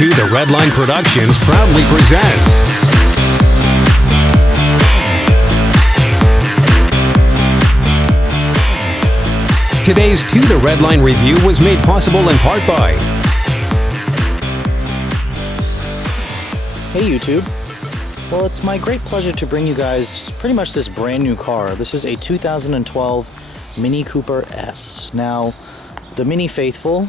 2 The Redline Productions proudly presents today's 2 The Redline review was made possible in part by Hey YouTube. Well, it's my great pleasure to bring you guys pretty much this brand new car. This is a 2012 Mini Cooper S. Now, the Mini faithful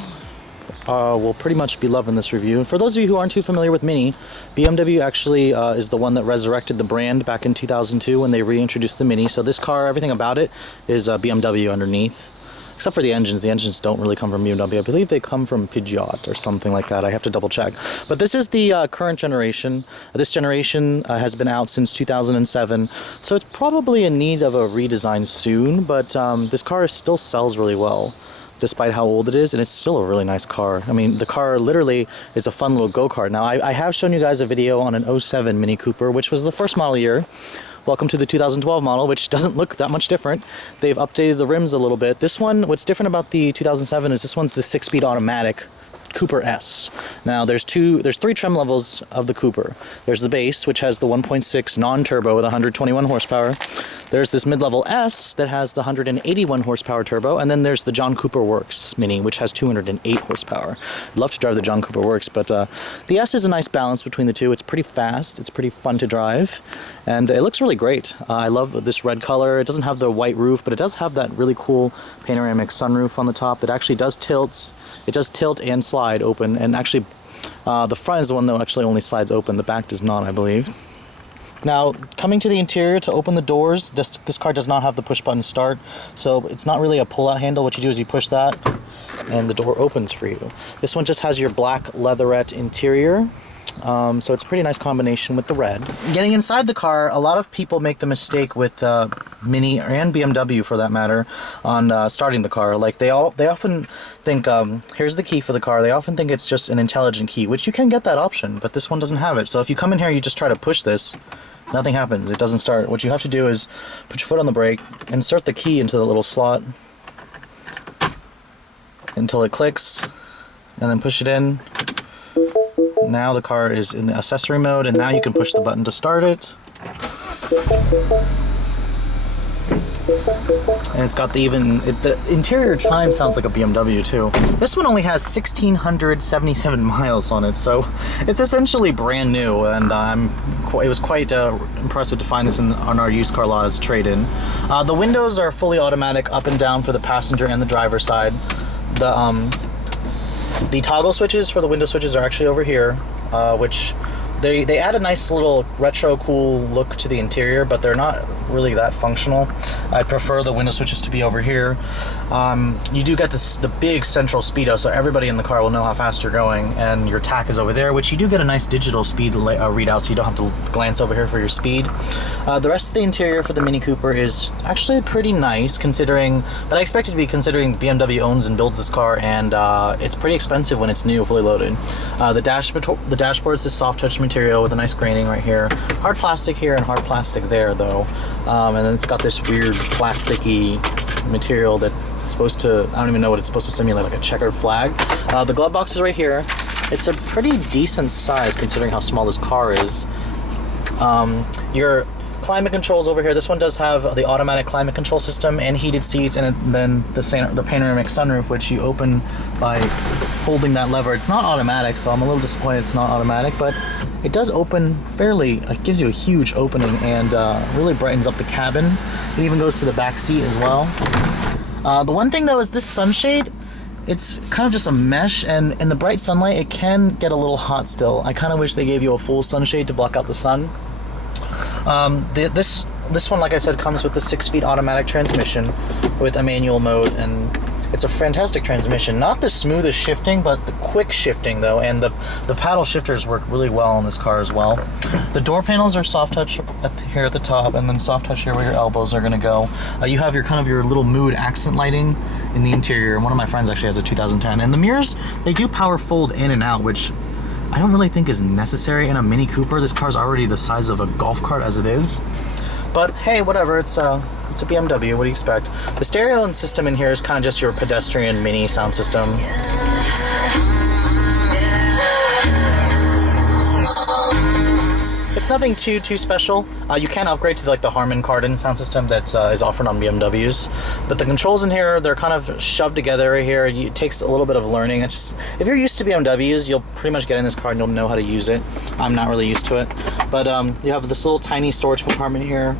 will pretty much be loving this review. And for those of you who aren't too familiar with Mini, BMW actually is the one that resurrected the brand back in 2002 when they reintroduced the Mini. So this car, everything about it is BMW underneath. Except for the engines. The engines don't really come from BMW. I believe they come from Peugeot or something like that. I have to double check. But this is the current generation. This generation has been out since 2007. So it's probably in need of a redesign soon. But this car still sells really well, despite how old it is. And it's still a really nice car. I mean, the car literally is a fun little go-kart. Now, I have shown you guys a video on an 07 Mini Cooper, which was the first model year. Welcome to the 2012 model, which doesn't look that much different. They've updated the rims a little bit. This one, what's different about the 2007 is this one's the 6-speed automatic Cooper S. Now there's 3 trim levels of the Cooper. There's the base, which has the 1.6 non-turbo with 121 horsepower. There's this mid-level S that has the 181 horsepower turbo, and then there's the John Cooper Works Mini, which has 208 horsepower. I'd love to drive the John Cooper Works, but the S is a nice balance between the two. It's pretty fast, it's pretty fun to drive, and it looks really great. I love this red color. It doesn't have the white roof, but it does have that really cool panoramic sunroof on the top that actually does tilt. It does tilt and slide open, and actually the front is the one that actually only slides open. The back does not, I believe. Now, coming to the interior to open the doors, this car does not have the push button start, so it's not really a pull-out handle. What you do is you push that, and the door opens for you. This one just has your black leatherette interior, so it's a pretty nice combination with the red. Getting inside the car, a lot of people make the mistake with Mini and BMW, for that matter, on starting the car. Like they often think, here's the key for the car. They often think it's just an intelligent key, which you can get that option, but this one doesn't have it. So if you come in here, you just try to push this. Nothing happens. It doesn't start. What you have to do is put your foot on the brake, insert the key into the little slot until it clicks, and then push it in. Now the car is in the accessory mode, and now you can push the button to start it. And it's got the interior chime sounds like a BMW too. This one only has 1,677 miles on it, so it's essentially brand new, and it was quite impressive to find this on our used car lot as trade-in. The windows are fully automatic up and down for the passenger and the driver side. The toggle switches for the window switches are actually over here, which they add a nice little retro cool look to the interior, but they're not really that functional. I'd prefer the window switches to be over here. You do get the big central speedo, so everybody in the car will know how fast you're going, and your tach is over there, which you do get a nice digital speed readout, so you don't have to glance over here for your speed. The rest of the interior for the Mini Cooper is actually pretty nice, considering, but I expect it to be considering BMW owns and builds this car, and it's pretty expensive when it's new, fully loaded. The dashboard is this soft touch material with a nice graining right here. Hard plastic here and hard plastic there, though. And then it's got this weird plasticky material that's supposed to, I don't even know what it's supposed to simulate, like a checkered flag. The glove box is right here. It's a pretty decent size considering how small this car is. Your climate controls over here. This one does have the automatic climate control system and heated seats, and then the panoramic sunroof, which you open by holding that lever. It's not automatic, so I'm a little disappointed it's not automatic, but it does open fairly. It gives you a huge opening and really brightens up the cabin. It even goes to the back seat as well. The one thing though is this sunshade. It's kind of just a mesh, and in the bright sunlight it can get a little hot still. I kind of wish they gave you a full sunshade to block out the sun. This one, like I said, comes with the 6-speed automatic transmission with a manual mode, and it's a fantastic transmission. Not the smoothest shifting, but the quick shifting though, and the paddle shifters work really well on this car as well. The door panels are soft touch here at the top, and then soft touch here where your elbows are going to go. You have your little mood accent lighting in the interior. One of my friends actually has a 2010, and the mirrors, they do power fold in and out, which I don't really think is necessary in a Mini Cooper. This car's already the size of a golf cart as it is. But hey, whatever, it's a BMW, what do you expect? The stereo and system in here is kind of just your pedestrian Mini sound system. nothing too special. You can upgrade to like the Harman Kardon sound system that is offered on BMWs, but the controls in here, they're kind of shoved together right here. It takes a little bit of learning. It's just, if you're used to BMWs, you'll pretty much get in this car and you'll know how to use it. I'm not really used to it, but you have this little tiny storage compartment here,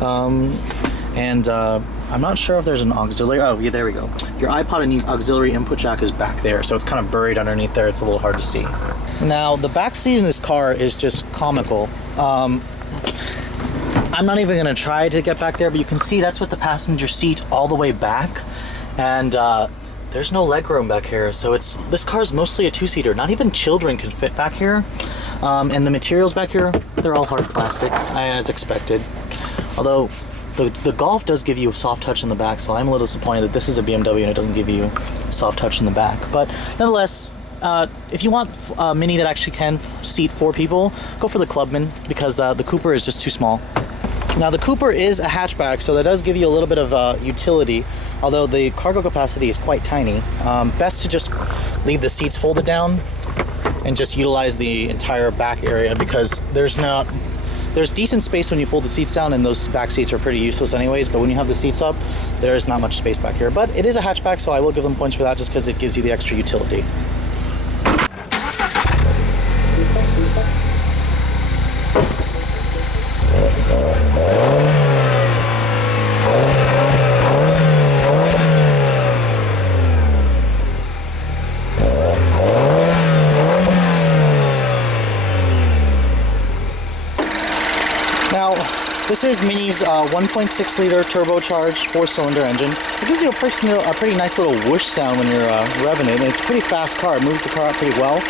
and I'm not sure if there's an auxiliary. Oh yeah, there we go. Your iPod and auxiliary input jack is back there, so it's kind of buried underneath there. It's a little hard to see. Now, the back seat in this car is just comical. I'm not even gonna try to get back there, but you can see that's with the passenger seat all the way back, and there's no legroom back here. So this car is mostly a two-seater. Not even children can fit back here. And the materials back here, they're all hard plastic, as expected. Although the Golf does give you soft touch in the back, so I'm a little disappointed that this is a BMW and it doesn't give you soft touch in the back. But nevertheless, if you want a Mini that actually can seat 4 people, go for the Clubman, because the Cooper is just too small. Now, the Cooper is a hatchback, so that does give you a little bit of utility, although the cargo capacity is quite tiny. Best to just leave the seats folded down and just utilize the entire back area, because there's decent space when you fold the seats down, and those back seats are pretty useless anyways, but when you have the seats up, there's not much space back here. But it is a hatchback, so I will give them points for that just because it gives you the extra utility. Now, this is Mini's 1.6 liter turbocharged 4-cylinder engine. It gives you a pretty nice little whoosh sound when you're revving it, and it's a pretty fast car. It moves the car up pretty well.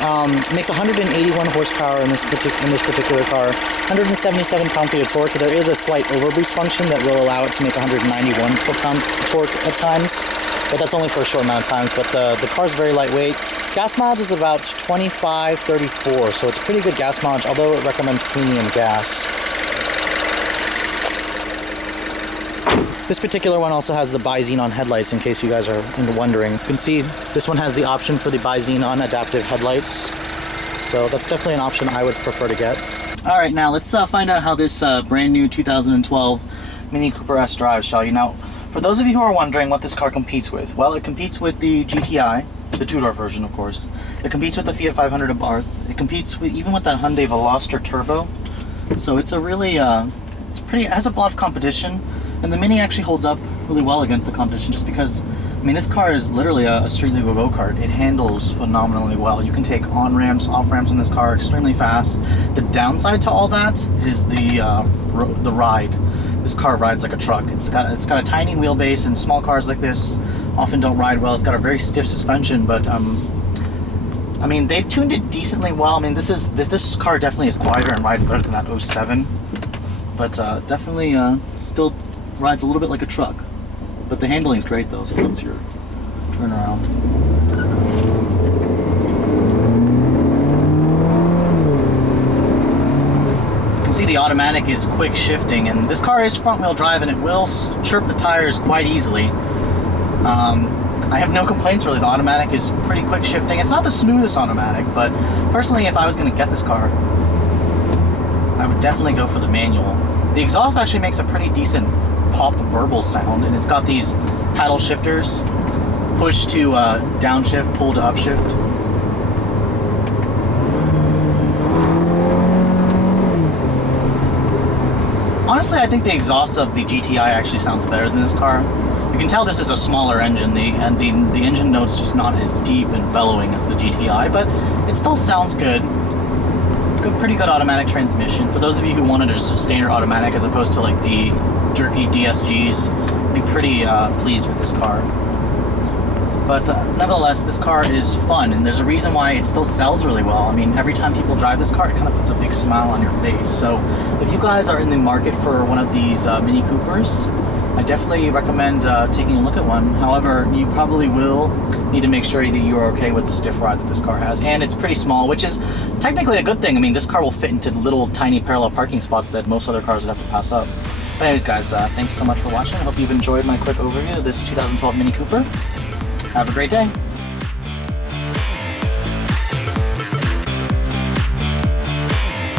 It makes 181 horsepower in this particular car, 177 pound-feet of torque. There is a slight overboost function that will allow it to make 191 foot-pounds torque at times, but that's only for a short amount of times. But the car's very lightweight. Gas mileage is about 25-34, so it's pretty good gas mileage, although it recommends premium gas. This particular one also has the bi-xenon headlights, in case you guys are wondering. You can see this one has the option for the bi-xenon adaptive headlights, so that's definitely an option I would prefer to get. All right, now let's find out how this brand new 2012 Mini Cooper S drives, shall you? Now, for those of you who are wondering what this car competes with, well, it competes with the GTI, the two-door version, of course. It competes with the Fiat 500 Abarth. It competes with even with that Hyundai Veloster Turbo. So it's a really, it has a lot of competition. And the Mini actually holds up really well against the competition, just because, I mean, this car is literally a street legal go-kart. It handles phenomenally well. You can take on-ramps, off-ramps in this car extremely fast. The downside to all that is the ride. This car rides like a truck. It's got a tiny wheelbase, and small cars like this often don't ride well. It's got a very stiff suspension, but I mean, they've tuned it decently well. I mean, this car definitely is quieter and rides better than that 07, but definitely still rides a little bit like a truck. But the handling's great though, so let's turn around. You can see the automatic is quick shifting, and this car is front wheel drive and it will chirp the tires quite easily. I have no complaints really. The automatic is pretty quick shifting. It's not the smoothest automatic, but personally, if I was going to get this car, I would definitely go for the manual. The exhaust actually makes a pretty decent pop burble sound, and it's got these paddle shifters, push to downshift, pull to upshift. Honestly, I think the exhaust of the GTI actually sounds better than this car. You can tell this is a smaller engine, and the engine note's just not as deep and bellowing as the GTI, but it still sounds good. Pretty good automatic transmission. For those of you who wanted just a standard automatic as opposed to like the jerky DSGs, be pretty pleased with this car. But nevertheless, this car is fun, and there's a reason why it still sells really well. I mean, every time people drive this car, it kind of puts a big smile on your face. So if you guys are in the market for one of these Mini Coopers, I definitely recommend taking a look at one. However, you probably will need to make sure that you're okay with the stiff ride that this car has. And it's pretty small, which is technically a good thing. I mean, this car will fit into little tiny parallel parking spots that most other cars would have to pass up. But anyways, guys, thanks so much for watching. I hope you've enjoyed my quick overview of this 2012 Mini Cooper. Have a great day.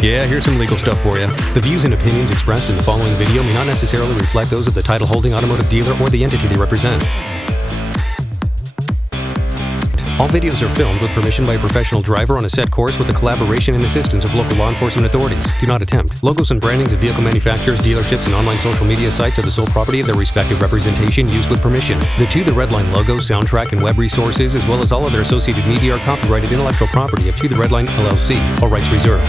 Yeah, here's some legal stuff for you. The views and opinions expressed in the following video may not necessarily reflect those of the title-holding automotive dealer or the entity they represent. All videos are filmed with permission by a professional driver on a set course with the collaboration and assistance of local law enforcement authorities. Do not attempt. Logos and brandings of vehicle manufacturers, dealerships, and online social media sites are the sole property of their respective representation used with permission. The To The Redline logo, soundtrack, and web resources, as well as all other associated media, are copyrighted intellectual property of To The Redline LLC. All rights reserved.